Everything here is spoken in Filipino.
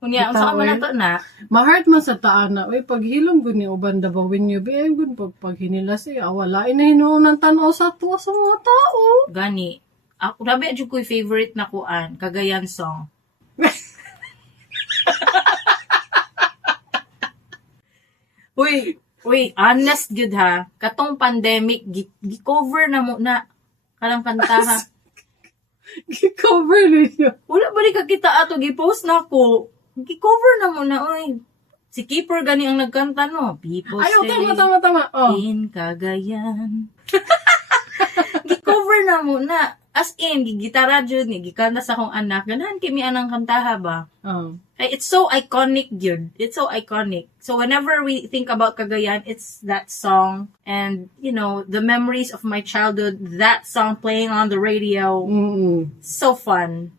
Kunya, unsa man nato na? Ma-heart man sa taan na, uy, paghilom ko ni uban dabawin niyo, ay good pag hinilas wala na hinuunan tanaw sa tuwa sa mga tao. Gani. Ako, nabi, adyo ko'y favorite na kuan, Cagayan song. Uy, honest good ha. Katong pandemic, gi-cover na mo na. Kanang kanta ha. Gi-cover niyo. Wala ba rin kakita ato, gi-post na ko. Gi-cover na mo na, oy. Si Keeper gani ang nagkanta, no? People Ayaw, stay tama. Oh. in Cagayan. Gi-cover na mo na. As in, gigitara dyan, gikanta sa akong anak. Ganahan kimi anang kantaha ba? Oh. It's so iconic, dude. It's so iconic. So whenever we think about Cagayan, it's that song. And, you know, the memories of my childhood, that song playing on the radio. Mm-mm. So fun.